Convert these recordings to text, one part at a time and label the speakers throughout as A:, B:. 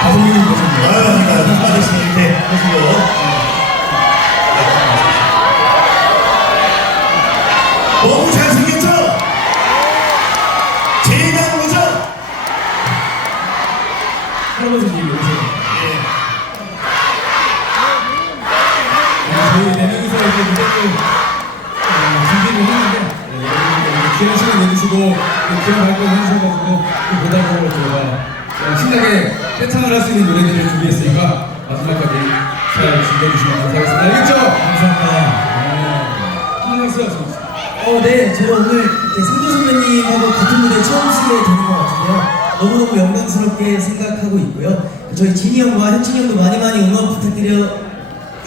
A: 가성님 계십니다.
B: 아, 아닙니다. 아저씨 이렇게 하시고. 너무 잘생겼죠? 제가 오죠?
A: 할아버지님 오세요.
B: 예.
A: 저희 네 명이서 이제 무대를 이렇게 귀한 발표를 해주셔가지고 그 보답으로 저희가 어, 신나게 떼창을 할 수 있는 노래들을 준비했으니까 마지막까지 잘 즐겨주시면 감사하겠습니다. 알겠죠? 감사합니다. 한번 쓰요
C: 어, 네. 제가 오늘 이렇게 상조 선배님하고 같은 무대 처음 쓰게 되는 것 같은데요. 너무너무 영광스럽게 생각하고 있고요. 저희 진이 형과 현진이 형도 많이 많이 응원 부탁드려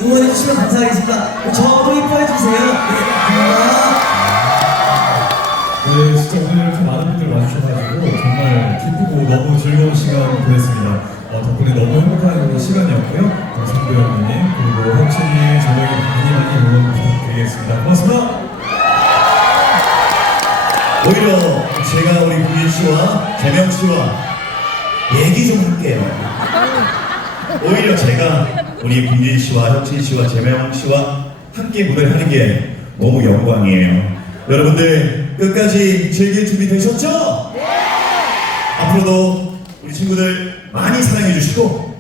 C: 응원해주시면 감사하겠습니다. 저도 이뻐해주세요. 네, 감사합니다.
D: 네, 진짜 오늘 이렇게 많은 분들 와주셔가지고 정말 기쁘고 너무 즐거운 시간 보냈습니다. 어, 덕분에 너무 행복한 시간이었고요. 성도 형님 그리고 혁신이 저에게 많이 많이 응원 부탁드리겠습니다. 고맙습니다.
B: 오히려 제가 우리 구민 씨와 재명 씨와 얘기 좀 할게요. 오히려 제가 우리 군진 씨와 혁진 씨와 재명 씨와 함께 무대를 하는 게 너무 영광이에요. 여러분들 끝까지 즐길 준비 되셨죠? 앞으로도 우리 친구들 많이 사랑해 주시고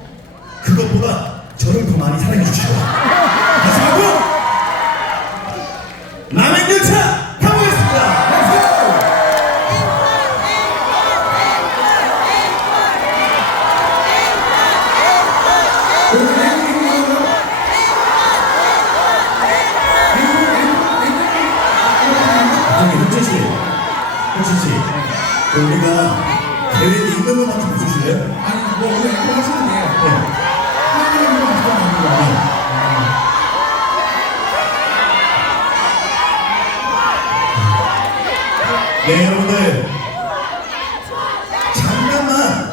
B: 그것보다 저를 더 많이 사랑해 주시고 마지막으로 남행열차 가보겠습니다. 우리가 대회에 있는 것만 좀 해주실래요?
A: 아니 뭐 오늘 앵콜 하시면 돼요.
B: 네.
A: 하나님은 부탁합니다.
B: 네, 여러분들. 잠깐만.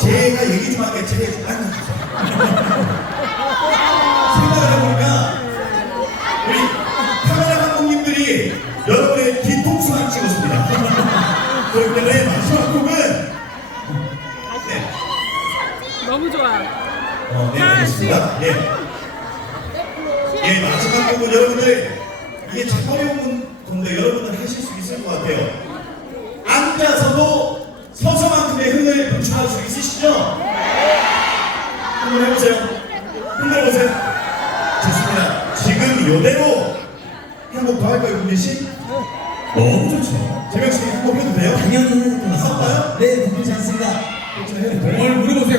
B: 제가 얘기 좀 할게요. 제가 때문에 마지막 곡은 네,
E: 너무 좋아.
B: 어, 네, 알겠습니다. 예. 예, 마지막 곡은 여러분들 이게 참 어려운 건데 여러분들 하실 수 있을 것 같아요. 앉아서도 서서만큼의 흥을 분출할 수 있으시죠? 한번 해보세요. 흔들어보세요. 좋습니다. 지금 이대로 한 곡 더 할까요, 국민 씨? 너무 좋죠. 재명 씨 한곡 해도 돼요?
C: 당연히 해야 될것 같습니다.
B: 할까요?
C: 네, 바쁘지 않습니다.
B: 그렇죠, 해도 돼요?
A: 뭘
B: 물어보세요.